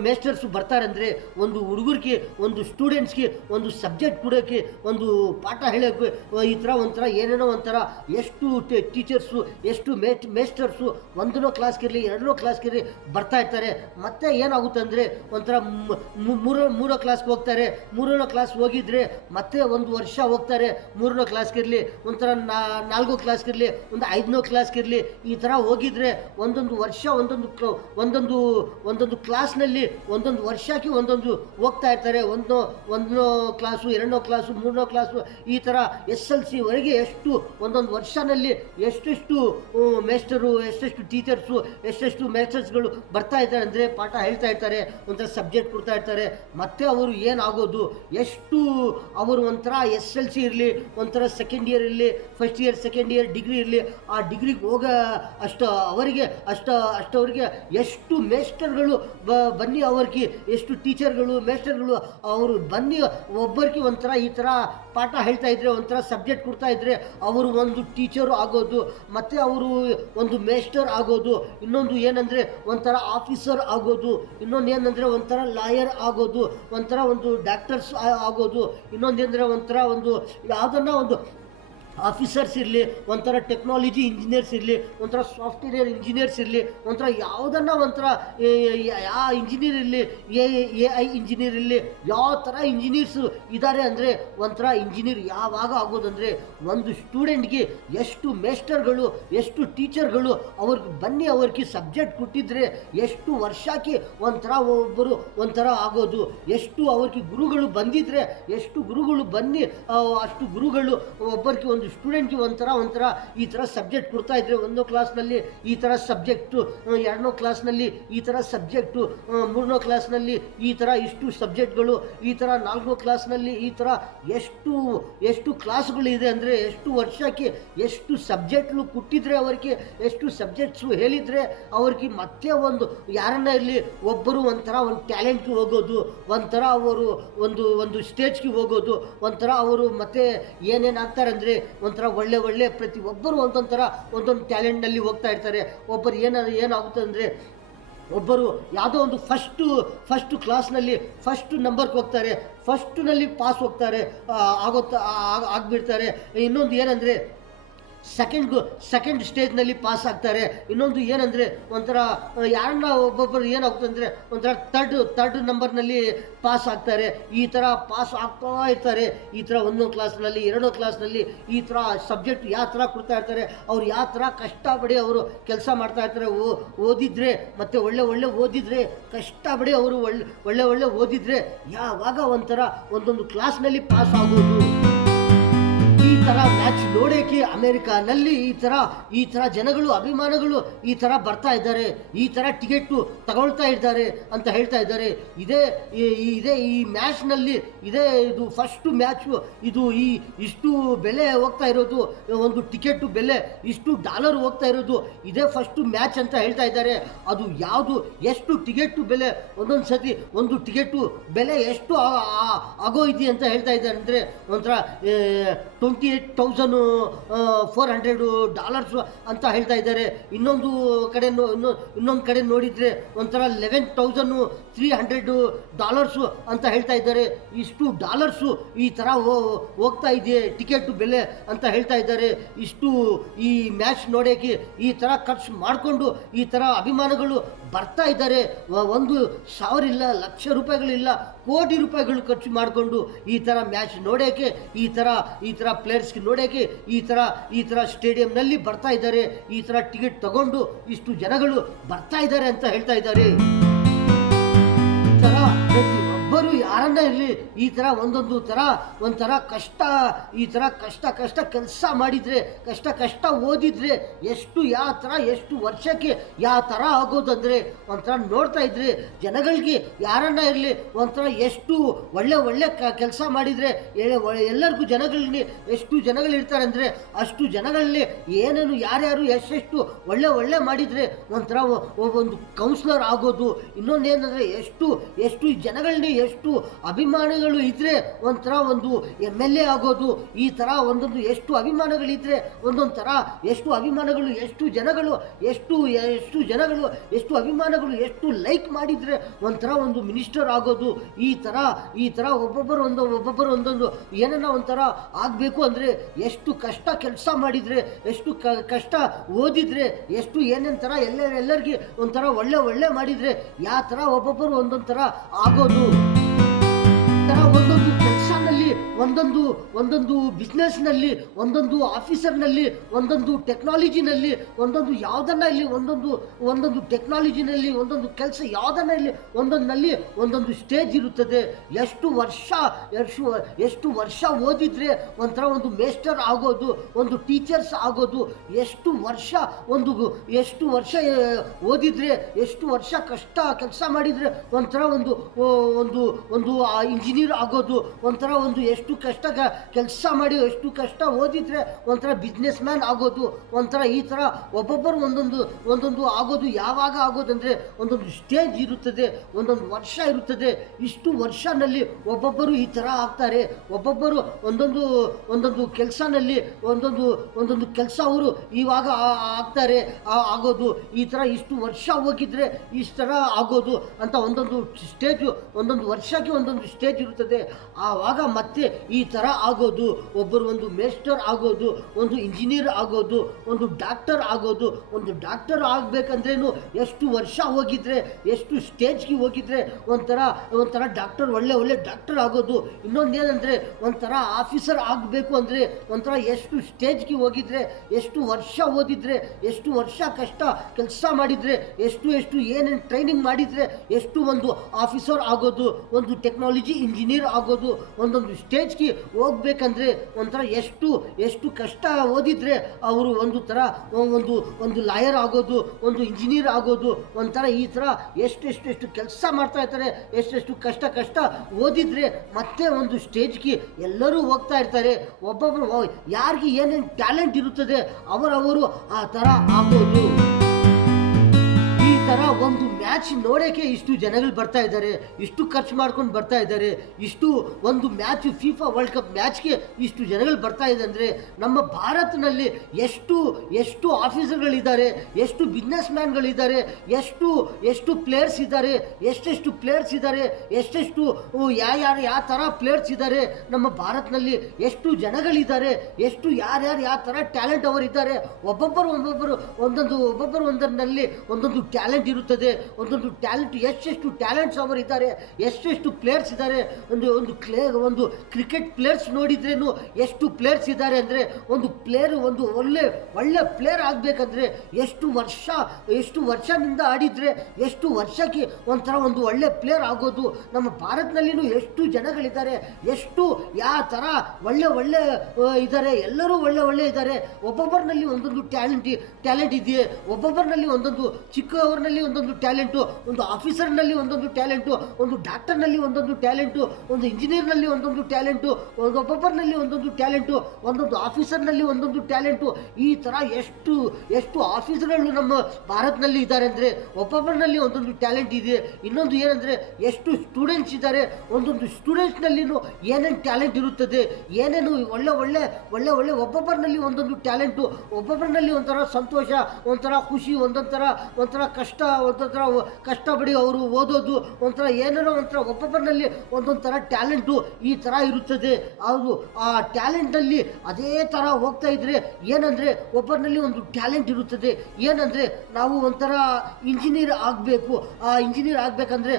ಮೇಸ್ಟರ್ಸು ಬರ್ತಾರೆ ಅಂದರೆ ಒಂದು ಹುಡುಗರಿಗೆ ಒಂದು ಸ್ಟೂಡೆಂಟ್ಸ್ಗೆ ಒಂದು ಸಬ್ಜೆಕ್ಟ್ ಕೊಡೋಕ್ಕೆ ಒಂದು ಪಾಠ ಹೇಳೋಕ್ಕೆ ಈ ಥರ ಒಂಥರ ಏನೇನೋ ಒಂಥರ ಎಷ್ಟು ಟೀಚರ್ಸು ಎಷ್ಟು ಮೇಸ್ಟರ್ಸು ಒಂದನೋ ಕ್ಲಾಸ್ಗಿರಲಿ ಎರಡನೋ ಕ್ಲಾಸ್ಗಿರಲಿ ಬರ್ತಾ ಇರ್ತಾರೆ. ಮತ್ತೆ ಏನಾಗುತ್ತೆ ಅಂದರೆ ಒಂಥರ ಮೂರನೇ ಕ್ಲಾಸ್ಗೆ ಹೋಗ್ತಾರೆ, ಮೂರನೇ ಕ್ಲಾಸ್ ಹೋಗಿದ್ರೆ ಮತ್ತೆ ಒಂದು ವರ್ಷ ಹೋಗ್ತಾರೆ, ಮೂರನೇ ಕ್ಲಾಸ್ಗಿರಲಿ ಒಂಥರ ನಾಲ್ಕೋ ಕ್ಲಾಸ್ಗಿರಲಿ ಒಂದು ಐದನೋ ಕ್ಲಾಸ್ಗಿರಲಿ ಈ ಥರ ಹೋಗಿದ್ರೆ ಒಂದೊಂದು ವರ್ಷ ಒಂದೊಂದು ಕ್ಲಾಸ್ನಲ್ಲಿ ಒಂದೊಂದು ವರ್ಷಕ್ಕೆ ಒಂದೊಂದು ಹೋಗ್ತಾ ಇರ್ತಾರೆ. ಒಂದನೋ ಕ್ಲಾಸು ಎರಡನೋ ಕ್ಲಾಸು ಮೂರನೋ ಕ್ಲಾಸು ಈ ಥರ SLC ವರೆಗೆ ಒಂದೊಂದು ವರ್ಷನಲ್ಲಿ ಎಷ್ಟೆಷ್ಟು ಮೇಸ್ಟರು ಎಷ್ಟೆಷ್ಟು ಟೀಚರ್ಸು ಎಷ್ಟೆಷ್ಟು ಮೇಸ್ಟರ್ಸ್ಗಳು ಬರ್ತಾ ಇರ್ತಾರೆ ಅಂದರೆ ಪಾಠ ಹೇಳ್ತಾ ಇರ್ತಾರೆ, ಒಂಥರ ಸಬ್ಜೆಕ್ಟ್ ಕೊಡ್ತಾ ಇರ್ತಾರೆ. ಮತ್ತು ಅವರು ಏನಾಗೋದು ಎಷ್ಟು ಅವರು ಒಂಥರ SLC ಇರಲಿ ಒಂಥರ ಸೆಕೆಂಡ್ ಇಯರ್ ಇರಲಿ first year second year degree ಇರಲಿ ಆ ಡಿಗ್ರಿಗೆ ಹೋಗೋ ಅಷ್ಟವರಿಗೆ ಎಷ್ಟು ಮೇಸ್ಟರ್ಗಳು ಬನ್ನಿ ಅವ್ರಿಗೆ ಎಷ್ಟು ಟೀಚರ್ಗಳು ಮೇಸ್ಟರ್ಗಳು ಅವರು ಬನ್ನಿ ಒಬ್ಬರಿಗೆ ಒಂಥರ ಈ ಥರ ಪಾಠ ಹೇಳ್ತಾ ಇದ್ರೆ ಒಂಥರ ಸಬ್ಜೆಕ್ಟ್ ಕೊಡ್ತಾ ಇದ್ರೆ ಅವರು ಒಂದು ಟೀಚರು ಆಗೋದು, ಮತ್ತು ಅವರು ಒಂದು ಮೇಸ್ಟರ್ ಆಗೋದು, ಇನ್ನೊಂದು ಏನಂದರೆ ಒಂಥರ ಆಫೀಸರ್ ಆಗೋದು, ಇನ್ನೊಂದು ಏನಂದರೆ ಒಂಥರ ಲಾಯರ್ ಆಗೋದು, ಒಂಥರ ಒಂದು ಡಾಕ್ಟರ್ಸ್ ಆಗೋದು, ಇನ್ನೊಂದು ಏನಂದರೆ ಒಂಥರ ಒಂದು ಯಾವುದನ್ನ ಒಂದು ಆಫೀಸರ್ಸ್ ಇರಲಿ ಒಂಥರ ಟೆಕ್ನಾಲಜಿ ಇಂಜಿನಿಯರ್ಸ್ ಇರಲಿ ಒಂಥರ ಸಾಫ್ಟ್ವೇರ್ ಇಂಜಿನಿಯರ್ಸ್ ಇರಲಿ ಒಂಥರ ಯಾವುದನ್ನ ಒಂಥರ ಯಾವ ಇಂಜಿನಿಯರ್ ಇರಲಿ AI ಇಂಜಿನಿಯರ್ ಇರಲಿ ಯಾವ ಥರ ಇಂಜಿನಿಯರ್ಸು ಇದ್ದಾರೆ ಅಂದರೆ ಒಂಥರ ಇಂಜಿನಿಯರ್ ಯಾವಾಗ ಆಗೋದಂದರೆ ಒಂದು ಸ್ಟೂಡೆಂಟ್ಗೆ ಎಷ್ಟು ಮೇಸ್ಟರ್ಗಳು ಎಷ್ಟು ಟೀಚರ್ಗಳು ಅವ್ರಿಗೆ ಬನ್ನಿ ಅವ್ರಿಗೆ ಸಬ್ಜೆಕ್ಟ್ ಕೊಟ್ಟಿದ್ರೆ ಎಷ್ಟು ವರ್ಷಕ್ಕೆ ಒಂಥರ ಒಬ್ಬರು ಒಂಥರ ಆಗೋದು, ಎಷ್ಟು ಅವ್ರಿಗೆ ಗುರುಗಳು ಬಂದಿದ್ರೆ ಎಷ್ಟು ಗುರುಗಳು ಬನ್ನಿ ಅಷ್ಟು ಗುರುಗಳು ಒಬ್ಬರಿಗೆ ಒಂದು ಸ್ಟೂಡೆಂಟ್ಗೆ ಒಂಥರ ಈ ಥರ ಸಬ್ಜೆಕ್ಟ್ ಕೊಡ್ತಾ ಇದ್ರೆ ಒಂದೋ ಕ್ಲಾಸ್ನಲ್ಲಿ ಈ ಥರ ಸಬ್ಜೆಕ್ಟು, ಎರಡನೋ ಕ್ಲಾಸ್ನಲ್ಲಿ ಈ ಥರ ಸಬ್ಜೆಕ್ಟು, ಮೂರನೋ ಕ್ಲಾಸ್ನಲ್ಲಿ ಈ ಥರ ಇಷ್ಟು ಸಬ್ಜೆಕ್ಟ್ಗಳು, ಈ ಥರ ನಾಲ್ಕನೋ ಕ್ಲಾಸ್ನಲ್ಲಿ ಈ ಥರ ಎಷ್ಟು ಕ್ಲಾಸ್ಗಳಿದೆ ಅಂದರೆ ಎಷ್ಟು ವರ್ಷಕ್ಕೆ ಎಷ್ಟು ಸಬ್ಜೆಕ್ಟ್ಗಳು ಕೊಟ್ಟಿದ್ರೆ ಅವರಿಗೆ ಎಷ್ಟು ಸಬ್ಜೆಕ್ಟ್ಸು ಹೇಳಿದರೆ ಅವ್ರಿಗೆ ಮತ್ತೆ ಒಂದು ಯಾರನ್ನ ಇರಲಿ ಒಬ್ಬರು ಒಂಥರ ಒಂದು ಟ್ಯಾಲೆಂಟ್ಗೆ ಹೋಗೋದು, ಒಂಥರ ಅವರು ಒಂದು ಸ್ಟೇಜ್ಗೆ ಹೋಗೋದು, ಒಂಥರ ಅವರು ಮತ್ತೆ ಏನೇನಾಗ್ತಾರೆ ಅಂದರೆ ಒಂಥರ ಒಳ್ಳೆ ಪ್ರತಿಯೊಬ್ಬರು ಒಂದೊಂದು ಟ್ಯಾಲೆಂಟ್ನಲ್ಲಿ ಹೋಗ್ತಾ ಇರ್ತಾರೆ. ಒಬ್ಬರು ಏನಾಗುತ್ತೆ ಅಂದರೆ ಒಬ್ಬರು ಯಾವುದೋ ಒಂದು ಫಸ್ಟು ಕ್ಲಾಸ್ನಲ್ಲಿ ಫಸ್ಟ್ ನಂಬರ್ಗೆ ಹೋಗ್ತಾರೆ, ಪಾಸ್ ಹೋಗ್ತಾರೆ ಆಗಿಬಿಡ್ತಾರೆ. ಇನ್ನೊಂದು ಏನಂದರೆ ಸೆಕೆಂಡ್ ಸ್ಟೇಜ್ನಲ್ಲಿ ಪಾಸ್ ಆಗ್ತಾರೆ. ಇನ್ನೊಂದು ಏನಂದರೆ ಒಂಥರ ಯಾರನ್ನ ಒಬ್ಬೊಬ್ಬರು ಏನಾಗುತ್ತೆ ಅಂದರೆ ಒಂಥರ ಥರ್ಡ್ ನಂಬರ್ನಲ್ಲಿ ಪಾಸ್ ಆಗ್ತಾರೆ. ಈ ಥರ ಪಾಸ್ ಆಗ್ತಾ ಇರ್ತಾರೆ. ಈ ಥರ ಒಂದೋ ಕ್ಲಾಸ್ನಲ್ಲಿ ಎರಡೋ ಕ್ಲಾಸ್ನಲ್ಲಿ ಈ ಥರ ಸಬ್ಜೆಕ್ಟ್ ಯಾವ ಥರ ಕೊಡ್ತಾ ಇರ್ತಾರೆ. ಅವ್ರು ಯಾವ ಥರ ಕಷ್ಟಪಡಿ ಅವರು ಕೆಲಸ ಮಾಡ್ತಾ ಇರ್ತಾರೆ. ಓದಿದ್ರೆ ಮತ್ತು ಒಳ್ಳೆ ಓದಿದ್ರೆ ಕಷ್ಟಪಡಿ ಅವರು ಒಳ್ಳೆ ಓದಿದ್ರೆ ಯಾವಾಗ ಒಂದೊಂದು ಕ್ಲಾಸ್ನಲ್ಲಿ ಪಾಸ್ ಆಗೋದು. ಈ ಥರ ಮ್ಯಾಚ್ ನೋಡೋಕ್ಕೆ ಅಮೇರಿಕಾನಲ್ಲಿ ಈ ಥರ ಜನಗಳು ಅಭಿಮಾನಿಗಳು ಈ ಥರ ಬರ್ತಾ ಇದ್ದಾರೆ, ಈ ಥರ ಟಿಕೆಟು ತಗೊಳ್ತಾ ಇದ್ದಾರೆ ಅಂತ ಹೇಳ್ತಾ ಇದ್ದಾರೆ. ಈ ಮ್ಯಾಚ್ನಲ್ಲಿ ಇದು ಫಸ್ಟ್ ಮ್ಯಾಚು, ಇದು ಇಷ್ಟು ಬೆಲೆ ಹೋಗ್ತಾ ಇರೋದು, ಒಂದು ಟಿಕೆಟು ಬೆಲೆ ಇಷ್ಟು $, ಹೋಗ್ತಾ ಇರೋದು ಇದೇ ಫಸ್ಟು ಮ್ಯಾಚ್ ಅಂತ ಹೇಳ್ತಾ ಇದ್ದಾರೆ. ಅದು ಯಾವುದು ಎಷ್ಟು ಟಿಕೆಟು ಬೆಲೆ ಒಂದೊಂದು ಸತಿ ಒಂದು ಟಿಕೆಟು ಬೆಲೆ ಎಷ್ಟು ಆಗೋಯ್ತಿ ಅಂತ ಹೇಳ್ತಾ ಇದ್ದಾರೆ ಅಂದರೆ ಒಂಥರ $28,400 ಅಂತ ಹೇಳ್ತಾ ಇದ್ದಾರೆ. ಇನ್ನೊಂದು ಕಡೆ ನೋಡಿದರೆ ಒಂಥರ $11,300 ಅಂತ ಹೇಳ್ತಾ ಇದ್ದಾರೆ. ಇಷ್ಟು ಡಾಲರ್ಸು ಈ ಥರ ಹೋಗ್ತಾ ಇದೆ ಟಿಕೆಟ್ ಬೆಲೆ ಅಂತ ಹೇಳ್ತಾ ಇದ್ದಾರೆ. ಇಷ್ಟು ಈ ಮ್ಯಾಚ್ ನೋಡೋಕ್ಕೆ ಈ ಥರ ಖರ್ಚು ಮಾಡಿಕೊಂಡು ಈ ಥರ ಅಭಿಮಾನಿಗಳು ಬರ್ತಾ ಇದ್ದಾರೆ. 1,000 ಇಲ್ಲ, ಲಕ್ಷ ರೂಪಾಯಿಗಳಿಲ್ಲ, ಕೋಟಿ ರೂಪಾಯಿಗಳು ಖರ್ಚು ಮಾಡಿಕೊಂಡು ಈ ಥರ ಮ್ಯಾಚ್ ನೋಡೋಕ್ಕೆ ಈ ಥರ ಪ್ಲೇಯರ್ಸ್ಗೆ ನೋಡೋಕ್ಕೆ ಈ ಥರ ಸ್ಟೇಡಿಯಂನಲ್ಲಿ ಬರ್ತಾ ಇದ್ದಾರೆ. ಈ ಥರ ಟಿಕೆಟ್ ತಗೊಂಡು ಇಷ್ಟು ಜನಗಳು ಬರ್ತಾ ಇದ್ದಾರೆ ಅಂತ ಹೇಳ್ತಾ ಇದ್ದಾರೆ. ಒಬ್ಬರು ಯಾರನ್ನ ಇರಲಿ ಈ ಥರ ಒಂಥರ ಕಷ್ಟ, ಈ ಥರ ಕಷ್ಟ ಕೆಲಸ ಮಾಡಿದರೆ ಕಷ್ಟ ಓದಿದರೆ ಎಷ್ಟು ವರ್ಷಕ್ಕೆ ಯಾವ ಥರ ಆಗೋದಂದರೆ ಒಂಥರ ನೋಡ್ತಾ ಇದ್ರೆ ಜನಗಳಿಗೆ ಯಾರನ್ನ ಇರಲಿ ಒಂಥರ ಎಷ್ಟು ಒಳ್ಳೆ ಕೆಲಸ ಮಾಡಿದರೆ ಎಲ್ಲರಿಗೂ ಜನಗಳಲ್ಲಿ ಎಷ್ಟು ಜನಗಳಿರ್ತಾರೆ ಅಂದರೆ ಅಷ್ಟು ಜನಗಳಲ್ಲಿ ಏನೇನು ಯಾರ್ಯಾರು ಎಷ್ಟು ಒಳ್ಳೆ ಮಾಡಿದರೆ ಒಂಥರ ಒಂದು ಕೌನ್ಸಿಲರ್ ಆಗೋದು. ಇನ್ನೊಂದೇನೆಂದರೆ ಎಷ್ಟು ಜನಗಳನ್ನ ಎಷ್ಟು ಅಭಿಮಾನಿಗಳು ಇದ್ದರೆ ಒಂಥರ ಒಂದು MLA ಆಗೋದು, ಈ ಥರ ಒಂದೊಂದು ಎಷ್ಟು ಅಭಿಮಾನಗಳಿದ್ದರೆ ಒಂದೊಂದು ಥರ, ಎಷ್ಟು ಅಭಿಮಾನಗಳು, ಎಷ್ಟು ಜನಗಳು, ಎಷ್ಟು ಅಭಿಮಾನಗಳು, ಎಷ್ಟು ಲೈಕ್ ಮಾಡಿದರೆ ಒಂಥರ ಒಂದು ಮಿನಿಸ್ಟರ್ ಆಗೋದು, ಈ ಥರ ಒಬ್ಬೊಬ್ಬರು ಒಂದೊಂದು ಏನನ್ನ ಒಂಥರ ಆಗಬೇಕು ಅಂದರೆ ಎಷ್ಟು ಕಷ್ಟ ಕೆಲಸ ಮಾಡಿದರೆ, ಎಷ್ಟು ಕಷ್ಟ ಓದಿದರೆ, ಎಷ್ಟು ಏನೇನು ಥರ ಎಲ್ಲರಿಗೆ ಒಂಥರ ಒಳ್ಳೆ ಮಾಡಿದರೆ ಯಾವ ಥರ ಒಬ್ಬೊಬ್ಬರು ಒಂದೊಂದು ಥರ ಆಗೋದು. ಒಂದೊಂದು ಕೆಲಸನಲ್ಲಿ, ಒಂದೊಂದು ಬಿಸ್ನೆಸ್ನಲ್ಲಿ, ಒಂದೊಂದು ಆಫೀಸರ್ನಲ್ಲಿ, ಒಂದೊಂದು ಟೆಕ್ನಾಲಜಿನಲ್ಲಿ, ಒಂದೊಂದು ಯಾವುದನ್ನ ಇಲ್ಲಿ ಒಂದೊಂದು ಟೆಕ್ನಾಲಜಿನಲ್ಲಿ, ಒಂದೊಂದು ಕೆಲಸ ಯಾವುದನ್ನ ಇಲ್ಲಿ ಒಂದೊಂದಲ್ಲಿ ಒಂದೊಂದು ಸ್ಟೇಜ್ ಇರುತ್ತದೆ. ಎಷ್ಟು ವರ್ಷ ಓದಿದ್ರೆ ಒಂಥರ ಒಂದು ಮೇಸ್ಟರ್ ಆಗೋದು, ಒಂದು ಟೀಚರ್ಸ್ ಆಗೋದು, ಎಷ್ಟು ವರ್ಷ ಓದಿದ್ರೆ, ಎಷ್ಟು ವರ್ಷ ಕಷ್ಟ ಕೆಲಸ ಮಾಡಿದರೆ ಒಂಥರ ಒಂದು ಇಂಜಿನಿಯರ್ ಆಗೋದು, ಒಂಥರ ಒಂದು ಎಷ್ಟು ಕಷ್ಟ ಕೆಲಸ ಮಾಡಿ ಎಷ್ಟು ಕಷ್ಟ ಓದಿದ್ರೆ ಒಂಥರ ಬಿಸ್ನೆಸ್ ಮ್ಯಾನ್ ಆಗೋದು, ಒಂಥರ ಈ ಥರ ಒಬ್ಬೊಬ್ಬರು ಒಂದೊಂದು ಆಗೋದು. ಯಾವಾಗ ಆಗೋದಂದರೆ ಒಂದೊಂದು ಸ್ಟೇಜ್ ಇರುತ್ತದೆ, ಒಂದೊಂದು ವರ್ಷ ಇರುತ್ತದೆ. ಇಷ್ಟು ವರ್ಷನಲ್ಲಿ ಒಬ್ಬೊಬ್ಬರು ಈ ಥರ ಆಗ್ತಾರೆ. ಒಬ್ಬೊಬ್ಬರು ಒಂದೊಂದು ಕೆಲಸನಲ್ಲಿ ಒಂದೊಂದು ಕೆಲಸ ಅವರು ಇವಾಗ ಆಗ್ತಾರೆ ಆಗೋದು. ಈ ಥರ ಇಷ್ಟು ವರ್ಷ ಹೋಗಿದ್ರೆ ಇಷ್ಟು ಥರ ಆಗೋದು ಅಂತ ಒಂದೊಂದು ವರ್ಷಕ್ಕೆ ಒಂದೊಂದು ಸ್ಟೇಜ್ ಇರುತ್ತದೆ. ಆವಾಗ ಮತ್ತೆ ಈ ಥರ ಆಗೋದು. ಒಬ್ಬರು ಒಂದು ಮೇಸ್ಟರ್ ಆಗೋದು, ಒಂದು ಇಂಜಿನಿಯರ್ ಆಗೋದು, ಒಂದು ಡಾಕ್ಟರ್ ಆಗೋದು. ಒಂದು ಡಾಕ್ಟರ್ ಆಗಬೇಕಂದ್ರೇನು ಎಷ್ಟು ವರ್ಷ ಹೋಗಿದ್ರೆ, ಎಷ್ಟು ಸ್ಟೇಜ್ಗೆ ಹೋಗಿದ್ರೆ ಒಂಥರ ಡಾಕ್ಟರ್ ಒಳ್ಳೆ ಡಾಕ್ಟರ್ ಆಗೋದು. ಇನ್ನೊಂದೇನೆಂದರೆ ಒಂಥರ ಆಫೀಸರ್ ಆಗಬೇಕು ಅಂದರೆ ಒಂಥರ ಎಷ್ಟು ಸ್ಟೇಜ್ಗೆ ಹೋಗಿದ್ರೆ, ಎಷ್ಟು ವರ್ಷ ಓದಿದ್ರೆ, ಎಷ್ಟು ವರ್ಷ ಕಷ್ಟ ಕೆಲಸ ಮಾಡಿದರೆ, ಎಷ್ಟು ಏನೇನು ಟ್ರೈನಿಂಗ್ ಮಾಡಿದರೆ ಎಷ್ಟು ಒಂದು ಆಫೀಸರ್ ಆಗೋದು, ಒಂದು ಟೆಕ್ನಾಲಜಿ ಇಂಜಿನಿಯರ್ ಆಗೋದು. ಒಂದೊಂದು ಸ್ಟೇಜ್ಗೆ ಹೋಗ್ಬೇಕಂದ್ರೆ ಒಂಥರ ಎಷ್ಟು ಕಷ್ಟ ಓದಿದ್ರೆ ಅವರು ಒಂದು ಲಾಯರ್ ಆಗೋದು, ಒಂದು ಇಂಜಿನಿಯರ್ ಆಗೋದು. ಒಂಥರ ಈ ಥರ ಎಷ್ಟು ಕೆಲಸ ಮಾಡ್ತಾ ಇರ್ತಾರೆ, ಎಷ್ಟು ಕಷ್ಟ ಓದಿದ್ರೆ ಮತ್ತೆ ಒಂದು ಸ್ಟೇಜ್ಗೆ ಎಲ್ಲರೂ ಹೋಗ್ತಾ ಇರ್ತಾರೆ. ಒಬ್ಬೊಬ್ಬರು ಯಾರಿಗೆ ಏನೇನು ಟ್ಯಾಲೆಂಟ್ ಇರುತ್ತದೆ ಅವರವರು ಆ ಥರ ಆಗೋದು. ಈ ಥರ ಒಂದು ಮ್ಯಾಚ್ ನೋಡೋಕ್ಕೆ ಇಷ್ಟು ಜನಗಳು ಬರ್ತಾ ಇದ್ದಾರೆ, ಇಷ್ಟು ಖರ್ಚು ಮಾಡ್ಕೊಂಡು ಬರ್ತಾ ಇದ್ದಾರೆ. ಇಷ್ಟು ಒಂದು ಮ್ಯಾಚ್ FIFA ವರ್ಲ್ಡ್ ಕಪ್ ಮ್ಯಾಚ್ಗೆ ಇಷ್ಟು ಜನಗಳು ಬರ್ತಾ ಇದೆ ಅಂದರೆ ನಮ್ಮ ಭಾರತದಲ್ಲಿ ಎಷ್ಟು ಆಫೀಸರ್ಗಳಿದ್ದಾರೆ, ಎಷ್ಟು ಬಿಸ್ನೆಸ್ ಮ್ಯಾನ್ಗಳಿದ್ದಾರೆ, ಎಷ್ಟು ಪ್ಲೇಯರ್ಸ್ ಇದ್ದಾರೆ, ಎಷ್ಟೆಷ್ಟು ಪ್ಲೇಯರ್ಸ್ ಇದ್ದಾರೆ, ಯಾವ ಥರ ಪ್ಲೇಯರ್ಸ್ ಇದ್ದಾರೆ ನಮ್ಮ ಭಾರತದಲ್ಲಿ, ಎಷ್ಟು ಜನಗಳಿದ್ದಾರೆ, ಎಷ್ಟು ಯಾರ್ಯಾರು ಯಾವ ಥರ ಟ್ಯಾಲೆಂಟ್ ಅವರಿದ್ದಾರೆ. ಒಬ್ಬೊಬ್ಬರು ಒಂದೊಂದರಲ್ಲಿ ಒಂದೊಂದು ಟ್ಯಾಲೆಂಟ್ ಇರುತ್ತದೆ. ಒಂದೊಂದು ಟ್ಯಾಲೆಂಟ್ ಎಷ್ಟು ಟ್ಯಾಲೆಂಟ್ಸ್ ಅವರಿದ್ದಾರೆ, ಎಷ್ಟು ಪ್ಲೇಯರ್ಸ್ ಇದ್ದಾರೆ. ಒಂದು ಕ್ರಿಕೆಟ್ ಪ್ಲೇಯರ್ಸ್ ನೋಡಿದ್ರೇನು ಎಷ್ಟು ಪ್ಲೇಯರ್ಸ್ ಇದ್ದಾರೆ ಅಂದರೆ ಒಂದು ಪ್ಲೇಯರ್ ಒಂದು ಒಳ್ಳೆ ಪ್ಲೇಯರ್ ಆಗಬೇಕಂದ್ರೆ ಎಷ್ಟು ವರ್ಷದಿಂದ ಆಡಿದರೆ ಎಷ್ಟು ವರ್ಷಕ್ಕೆ ಒಂಥರ ಒಂದು ಒಳ್ಳೆ ಪ್ಲೇಯರ್ ಆಗೋದು. ನಮ್ಮ ಭಾರತದಲ್ಲಿನೂ ಎಷ್ಟು ಜನಗಳಿದ್ದಾರೆ, ಎಷ್ಟು ಯಾವ ಥರ ಒಳ್ಳೆ ಇದ್ದಾರೆ, ಎಲ್ಲರೂ ಒಳ್ಳೆ ಇದ್ದಾರೆ. ಒಬ್ಬೊಬ್ಬರಿನಲ್ಲಿ ಒಂದೊಂದು ಟ್ಯಾಲೆಂಟ್ ಇದೆಯೇ, ಒಬ್ಬೊಬ್ಬರಿನಲ್ಲಿ ಒಂದೊಂದು ಚಿಕ್ಕವರಿನಲ್ಲಿ ಒಂದೊಂದು ಟ್ಯಾಲೆಂಟು, ಒಂದು ಆಫೀಸರ್ನಲ್ಲಿ ಒಂದೊಂದು ಟ್ಯಾಲೆಂಟು, ಒಂದು ಡಾಕ್ಟರ್ನಲ್ಲಿ ಒಂದೊಂದು ಟ್ಯಾಲೆಂಟು, ಒಂದು ಇಂಜಿನಿಯರ್ನಲ್ಲಿ ಒಂದೊಂದು ಟ್ಯಾಲೆಂಟು, ಒಬ್ಬೊಬ್ಬರಿನಲ್ಲಿ ಒಂದೊಂದು ಟ್ಯಾಲೆಂಟು, ಒಂದೊಂದು ಆಫೀಸರ್ನಲ್ಲಿ ಒಂದೊಂದು ಟ್ಯಾಲೆಂಟು. ಈ ಥರ ಎಷ್ಟು ಆಫೀಸರ್ಗಳು ನಮ್ಮ ಭಾರತದಲ್ಲಿ ಇದ್ದಾರೆ ಅಂದರೆ ಒಬ್ಬೊಬ್ಬರಿನಲ್ಲಿ ಒಂದೊಂದು ಟ್ಯಾಲೆಂಟ್ ಇದೆ. ಇನ್ನೊಂದು ಏನಂದರೆ ಎಷ್ಟು ಸ್ಟೂಡೆಂಟ್ಸ್ ಇದ್ದಾರೆ, ಒಂದೊಂದು ಸ್ಟೂಡೆಂಟ್ಸ್ನಲ್ಲಿನೂ ಏನೇನು ಟ್ಯಾಲೆಂಟ್ ಇರುತ್ತದೆ, ಏನೇನು ಒಳ್ಳೆ ಒಬ್ಬೊಬ್ಬರಿನಲ್ಲಿ ಒಂದೊಂದು ಟ್ಯಾಲೆಂಟು, ಒಬ್ಬೊಬ್ಬರಿನಲ್ಲಿ ಒಂಥರ ಸಂತೋಷ, ಒಂಥರ ಖುಷಿ, ಒಂಥರ ಕಷ್ಟಪಡಿ ಅವರು ಓದೋದು, ಒಂಥರ ಏನೇನೋ ಒಂಥರ ಒಬ್ಬೊಬ್ಬರಿನಲ್ಲಿ ಒಂದೊಂದು ಥರ ಟ್ಯಾಲೆಂಟು ಈ ಥರ ಇರುತ್ತದೆ. ಅದು ಆ ಟ್ಯಾಲೆಂಟಲ್ಲಿ ಅದೇ ಥರ ಹೋಗ್ತಾ ಇದ್ದರೆ ಏನಂದರೆ ಒಬ್ಬರಿನಲ್ಲಿ ಒಂದು ಟ್ಯಾಲೆಂಟ್ ಇರುತ್ತದೆ. ಏನಂದರೆ ನಾವು ಒಂಥರ ಇಂಜಿನಿಯರ್ ಆಗಬೇಕು, ಆ ಇಂಜಿನಿಯರ್ ಆಗಬೇಕಂದ್ರೆ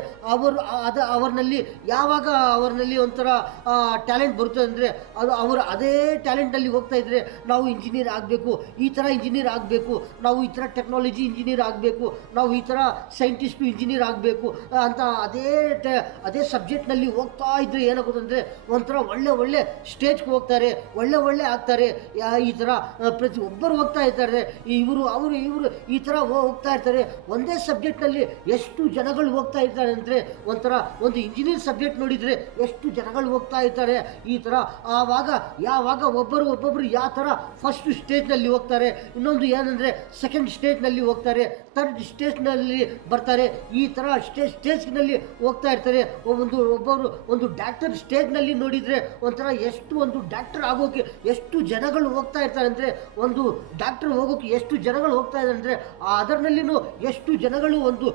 ಅವರಲ್ಲಿ ಒಂಥರ ಟ್ಯಾಲೆಂಟ್ ಬರುತ್ತದೆ ಅಂದರೆ ಅವರು ಅದೇ ಟ್ಯಾಲೆಂಟಲ್ಲಿ ಹೋಗ್ತಾ ಇದ್ದರೆ ನಾವು ಇಂಜಿನಿಯರ್ ಆಗಬೇಕು, ಈ ಥರ ಇಂಜಿನಿಯರ್ ಆಗಬೇಕು, ನಾವು ಈ ಥರ ಟೆಕ್ನಾಲಜಿ ಇಂಜಿನಿಯರ್ ಆಗಬೇಕು, ನಾವು ಈ ಥರ ಸೈಂಟಿಸ್ಟು ಇಂಜಿನಿಯರ್ ಆಗಬೇಕು ಅಂತ ಅದೇ ಸಬ್ಜೆಕ್ಟ್ನಲ್ಲಿ ಹೋಗ್ತಾ ಇದ್ದರೆ ಏನಾಗುತ್ತಂದರೆ ಒಂಥರ ಒಳ್ಳೆ ಸ್ಟೇಜ್ಗೆ ಹೋಗ್ತಾರೆ, ಒಳ್ಳೆ ಆಗ್ತಾರೆ. ಈ ಥರ ಪ್ರತಿಯೊಬ್ಬರು ಹೋಗ್ತಾ ಇರ್ತಾರೆ, ಇವರು ಈ ಥರ ಹೋಗ್ತಾ ಇರ್ತಾರೆ. ಒಂದೇ ಸಬ್ಜೆಕ್ಟ್ನಲ್ಲಿ ಎಷ್ಟು ಜನಗಳು ಹೋಗ್ತಾ ಇರ್ತಾರೆ ಅಂದರೆ ಒಂಥರ ಒಂದು ಇಂಜಿನಿಯರ್ ಸಬ್ಜೆಕ್ಟ್ ನೋಡಿದರೆ ಎಷ್ಟು ಜನಗಳು ಹೋಗ್ತಾ ಇರ್ತಾರೆ. ಈ ಥರ ಯಾವಾಗ ಒಬ್ಬರು ಯಾವ ಥರ ಫಸ್ಟ್ ಸ್ಟೇಜ್ನಲ್ಲಿ ಹೋಗ್ತಾರೆ, ಇನ್ನೊಂದು ಏನಂದರೆ ಸೆಕೆಂಡ್ ಸ್ಟೇಜ್ನಲ್ಲಿ ಹೋಗ್ತಾರೆ, ಥರ್ಡ್ ಸ್ಟೇಜ್ನಲ್ಲಿ ಬರ್ತಾರೆ. ಈ ಥರ ಸ್ಟೇಜ್ನಲ್ಲಿ ಹೋಗ್ತಾ ಇರ್ತಾರೆ. ಒಬ್ಬರು ಒಂದು ಡಾಕ್ಟರ್ ಸ್ಟೇಜ್ನಲ್ಲಿ ನೋಡಿದರೆ ಒಂಥರ ಎಷ್ಟು ಒಂದು ಡಾಕ್ಟರ್ ಆಗೋಕ್ಕೆ ಎಷ್ಟು ಜನಗಳು ಹೋಗ್ತಾ ಇರ್ತಾರೆ ಅಂದರೆ, ಒಂದು ಡಾಕ್ಟರ್ ಹೋಗೋಕ್ಕೆ ಎಷ್ಟು ಜನಗಳು ಹೋಗ್ತಾ ಇದ್ದಾರೆ ಅಂದರೆ ಅದರಲ್ಲಿನೂ ಎಷ್ಟು ಜನಗಳು ಒಂದು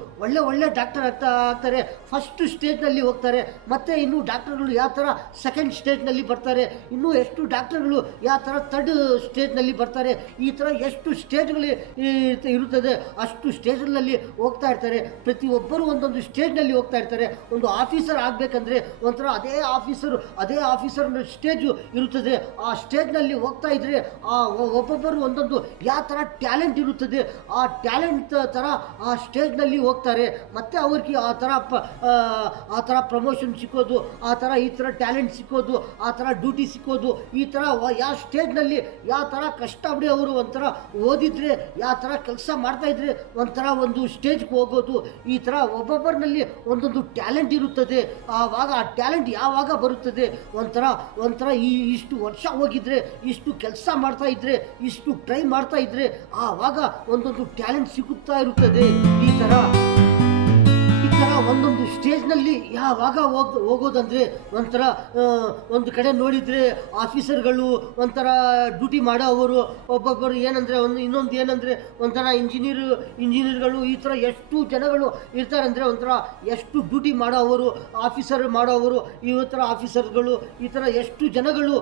ಒಳ್ಳೆ ಡಾಕ್ಟರ್ ಆಗ್ತಾರೆ. ಫಸ್ಟ್ ಸ್ಟೇಜ್ನಲ್ಲಿ ಹೋಗ್ತಾರೆ. ಮತ್ತು ಇನ್ನೂ ಡಾಕ್ಟರ್ಗಳು ಯಾವ ಥರ ಸೆಕೆಂಡ್ ಸ್ಟೇಜ್ನಲ್ಲಿ ಬರ್ತಾರೆ. ಇನ್ನೂ ಎಷ್ಟು ಡಾಕ್ಟರ್ಗಳು ಯಾವ ಥರ ಥರ್ಡ್ ಸ್ಟೇಜ್ನಲ್ಲಿ ಬರ್ತಾರೆ. ಈ ಥರ ಎಷ್ಟು ಸ್ಟೇಜ್ಗಳು ಇರುತ್ತದೆ ಅಷ್ಟು ಸ್ಟೇಜ್ನಲ್ಲಿ ಹೋಗ್ತಾ ಇರ್ತಾರೆ. ಪ್ರತಿಯೊಬ್ಬರು ಒಂದೊಂದು ಸ್ಟೇಜ್ನಲ್ಲಿ ಹೋಗ್ತಾ ಇರ್ತಾರೆ. ಒಂದು ಆಫೀಸರ್ ಆಗಬೇಕಂದ್ರೆ ಒಂಥರ ಅದೇ ಆಫೀಸರ್ ಸ್ಟೇಜು ಇರುತ್ತದೆ. ಆ ಸ್ಟೇಜ್ನಲ್ಲಿ ಹೋಗ್ತಾ ಇದ್ರೆ ಒಬ್ಬೊಬ್ಬರು ಒಂದೊಂದು ಯಾವ ಥರ ಟ್ಯಾಲೆಂಟ್ ಇರುತ್ತದೆ ಆ ಟ್ಯಾಲೆಂಟ್ ಥರ ಆ ಸ್ಟೇಜ್ನಲ್ಲಿ ಹೋಗ್ತಾರೆ. ಮತ್ತು ಅವ್ರಿಗೆ ಆ ಥರ ಪ್ರಮೋಷನ್ ಸಿಕ್ಕೋದು, ಆ ಥರ ಈ ಥರ ಟ್ಯಾಲೆಂಟ್ ಸಿಕ್ಕೋದು, ಆ ಥರ ಡ್ಯೂಟಿ ಸಿಕ್ಕೋದು, ಈ ಥರ ಯಾವ ಸ್ಟೇಜ್ನಲ್ಲಿ ಯಾವ ಥರ ಕಷ್ಟಪಡಿ ಅವರು ಒಂಥರ ಓದಿದ್ರೆ ಯಾವ ಥರ ಕೆಲಸ ಮಾಡ್ತಾಯಿದ್ರೆ ಒಂಥರ ಒಂದು ಸ್ಟೇಜ್ಗೆ ಹೋಗೋದು. ಈ ಥರ ಒಬ್ಬೊಬ್ಬರಿನಲ್ಲಿ ಒಂದೊಂದು ಟ್ಯಾಲೆಂಟ್ ಇರುತ್ತದೆ. ಆವಾಗ ಆ ಟ್ಯಾಲೆಂಟ್ ಯಾವಾಗ ಬರುತ್ತದೆ ಒಂಥರ ಇಷ್ಟು ವರ್ಷ ಹೋಗಿದ್ರೆ, ಇಷ್ಟು ಕೆಲಸ ಮಾಡ್ತಾ ಇದ್ರೆ, ಇಷ್ಟು ಟ್ರೈ ಮಾಡ್ತಾ ಇದ್ರೆ ಆವಾಗ ಒಂದೊಂದು ಟ್ಯಾಲೆಂಟ್ ಸಿಗುತ್ತಾ ಇರುತ್ತದೆ. ಈ ಥರ ಒಂದೊಂದು ಸ್ಟೇಜ್ನಲ್ಲಿ ಯಾವಾಗ ಹೋಗೋದಂದರೆ ಒಂಥರ ಒಂದು ಕಡೆ ನೋಡಿದರೆ ಆಫೀಸರ್ಗಳು ಒಂಥರ ಡ್ಯೂಟಿ ಮಾಡೋವರು, ಒಬ್ಬೊಬ್ಬರು ಏನಂದರೆ ಇನ್ನೊಂದು ಏನಂದರೆ ಒಂಥರ ಇಂಜಿನಿಯರ್ಗಳು, ಈ ಥರ ಎಷ್ಟು ಜನಗಳು ಇರ್ತಾರೆ ಅಂದರೆ ಒಂಥರ ಎಷ್ಟು ಡ್ಯೂಟಿ ಮಾಡೋವರು, ಆಫೀಸರ್ ಮಾಡೋವರು, ಈ ಥರ ಆಫೀಸರ್ಗಳು, ಈ ಥರ ಎಷ್ಟು ಜನಗಳು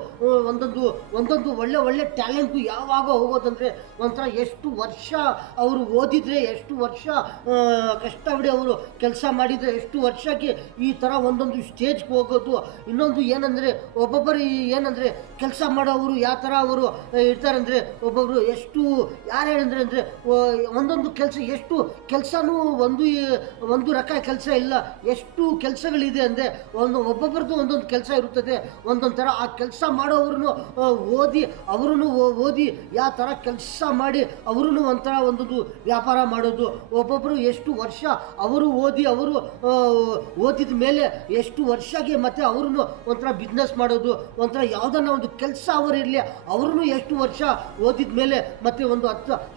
ಒಂದೊಂದು ಒಳ್ಳೆ ಟ್ಯಾಲೆಂಟು ಯಾವಾಗ ಹೋಗೋದಂದರೆ ಒಂಥರ ಎಷ್ಟು ವರ್ಷ ಅವರು ಓದಿದರೆ, ಎಷ್ಟು ವರ್ಷ ಕಷ್ಟಪಡಿ ಅವರು ಕೆಲಸ ಮಾಡಿದರೆ, ಎಷ್ಟು ವರ್ಷಕ್ಕೆ ಈ ಥರ ಒಂದೊಂದು ಸ್ಟೇಜ್ಗೆ ಹೋಗೋದು. ಇನ್ನೊಂದು ಏನಂದರೆ ಒಬ್ಬೊಬ್ಬರು ಏನಂದರೆ ಕೆಲಸ ಮಾಡೋವರು ಯಾವ ಥರ ಅವರು ಇರ್ತಾರೆ ಅಂದರೆ ಒಬ್ಬೊಬ್ಬರು ಎಷ್ಟು ಯಾರೇನಂದರೆ ಅಂದರೆ ಒಂದೊಂದು ಎಷ್ಟು ಕೆಲಸನೂ ಒಂದು ರಕ ಕೆಲಸ ಇಲ್ಲ, ಎಷ್ಟು ಕೆಲಸಗಳಿದೆ ಅಂದರೆ ಒಬ್ಬೊಬ್ಬರದ್ದು ಒಂದೊಂದು ಕೆಲಸ ಇರುತ್ತದೆ. ಒಂದೊಂದು ಥರ ಆ ಕೆಲಸ ಮಾಡೋವ್ರೂ ಓದಿ ಯಾವ ಥರ ಕೆಲಸ ಮಾಡಿ ಅವರೂ ಒಂಥರ ಒಂದೊಂದು ವ್ಯಾಪಾರ ಮಾಡೋದು. ಒಬ್ಬೊಬ್ಬರು ಎಷ್ಟು ವರ್ಷ ಅವರು ಓದಿದ ಮೇಲೆ ಎಷ್ಟು ವರ್ಷಕ್ಕೆ ಮತ್ತೆ ಅವ್ರೂ ಒಂಥರ ಬಿಸ್ನೆಸ್ ಮಾಡೋದು. ಒಂಥರ ಯಾವುದನ್ನ ಒಂದು ಕೆಲಸ ಅವರಿರಲಿ ಅವ್ರೂ ಎಷ್ಟು ವರ್ಷ ಓದಿದ ಮೇಲೆ ಮತ್ತೆ ಒಂದು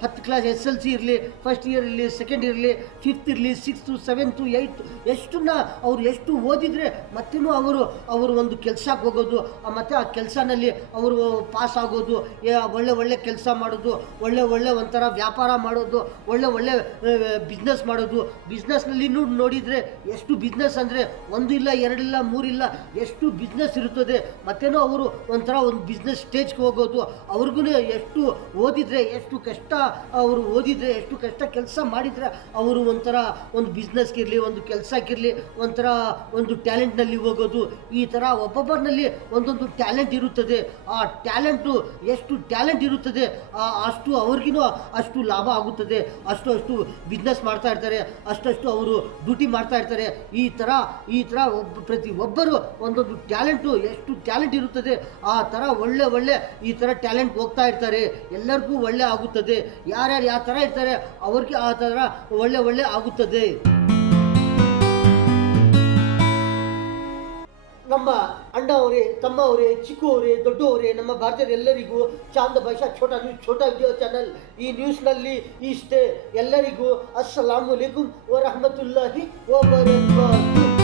10 ಕ್ಲಾಸ್ SLC ಇರಲಿ, ಫಸ್ಟ್ ಇಯರ್ ಇರಲಿ, ಸೆಕೆಂಡ್ ಇರಲಿ, ಫಿಫ್ತ್ ಇರಲಿ, 6th 7th 8th ಎಷ್ಟನ್ನ ಅವ್ರು ಎಷ್ಟು ಓದಿದರೆ ಮತ್ತೂ ಅವರು ಒಂದು ಕೆಲಸಕ್ಕೆ ಹೋಗೋದು. ಮತ್ತು ಆ ಕೆಲಸನಲ್ಲಿ ಅವರು ಪಾಸ್ ಆಗೋದು, ಒಳ್ಳೆ ಕೆಲಸ ಮಾಡೋದು, ಒಳ್ಳೆ ಒಂಥರ ವ್ಯಾಪಾರ ಮಾಡೋದು, ಒಳ್ಳೆ ಬಿಸ್ನೆಸ್ ಮಾಡೋದು. ಬಿಸ್ನೆಸ್ನಲ್ಲಿ ನೋಡಿದರೆ ಎಷ್ಟು ಬಿಸ್ನೆಸ್ ಅಂದರೆ 1 ಇಲ್ಲ 2 ಇಲ್ಲ 3 ಇಲ್ಲ ಎಷ್ಟು ಬಿಸ್ನೆಸ್ ಇರುತ್ತದೆ. ಮತ್ತೇನೋ ಅವರು ಒಂಥರ ಒಂದು ಬಿಸ್ನೆಸ್ ಸ್ಟೇಜ್ಗೆ ಹೋಗೋದು. ಅವ್ರಿಗೂ ಎಷ್ಟು ಓದಿದರೆ, ಎಷ್ಟು ಕಷ್ಟ ಅವರು ಓದಿದರೆ, ಎಷ್ಟು ಕಷ್ಟ ಕೆಲಸ ಮಾಡಿದರೆ ಅವರು ಒಂಥರ ಒಂದು ಬಿಸ್ನೆಸ್ಗಿರಲಿ, ಒಂದು ಕೆಲಸಕ್ಕಿರಲಿ ಒಂಥರ ಒಂದು ಟ್ಯಾಲೆಂಟ್ನಲ್ಲಿ ಹೋಗೋದು. ಈ ಥರ ಒಬ್ಬೊಬ್ಬರಿನಲ್ಲಿ ಒಂದೊಂದು ಟ್ಯಾಲೆಂಟ್ ಇರುತ್ತದೆ. ಆ ಟ್ಯಾಲೆಂಟು ಎಷ್ಟು ಟ್ಯಾಲೆಂಟ್ ಇರುತ್ತದೆ ಅಷ್ಟು ಅವ್ರಿಗೂ ಅಷ್ಟು ಲಾಭ ಆಗುತ್ತದೆ. ಅಷ್ಟು ಬಿಸ್ನೆಸ್ ಮಾಡ್ತಾ ಇರ್ತಾರೆ, ಅಷ್ಟು ಅವರು ಡ್ಯೂಟಿ ಮಾಡ್ತಾ ಇರ್ತಾರೆ. ಈ ಥರ ಪ್ರತಿಯೊಬ್ಬರು ಒಂದೊಂದು ಟ್ಯಾಲೆಂಟು ಎಷ್ಟು ಟ್ಯಾಲೆಂಟ್ ಇರುತ್ತದೆ ಆ ಥರ ಒಳ್ಳೆ ಈ ಥರ ಟ್ಯಾಲೆಂಟ್ ಹೋಗ್ತಾ ಇರ್ತಾರೆ. ಎಲ್ಲರಿಗೂ ಒಳ್ಳೆ ಆಗುತ್ತದೆ. ಯಾರ್ಯಾರು ಯಾವ ಥರ ಇರ್ತಾರೆ ಅವ್ರಿಗೆ ಆ ಥರ ಒಳ್ಳೆ ಆಗುತ್ತದೆ. ನಮ್ಮ ಅಣ್ಣ ಅವರೇ, ತಮ್ಮ ಅವರೇ, ಚಿಕ್ಕು ಅವರೇ, ದೊಡ್ಡವರೇ, ನಮ್ಮ ಭಾರತದ ಎಲ್ಲರಿಗೂ ಚಾಂದ್ ಭಾಷಾ ಛೋಟಾ ವಿಡಿಯೋ ಚಾನಲ್ ಈ ನ್ಯೂಸ್ನಲ್ಲಿ ಇಷ್ಟೇ. ಎಲ್ಲರಿಗೂ ಅಸ್ಸಲಾಮು ಅಲೈಕುಂ ವರಹಮತುಲ್ಲಾಹಿ ವಬರಕಾತುಹು.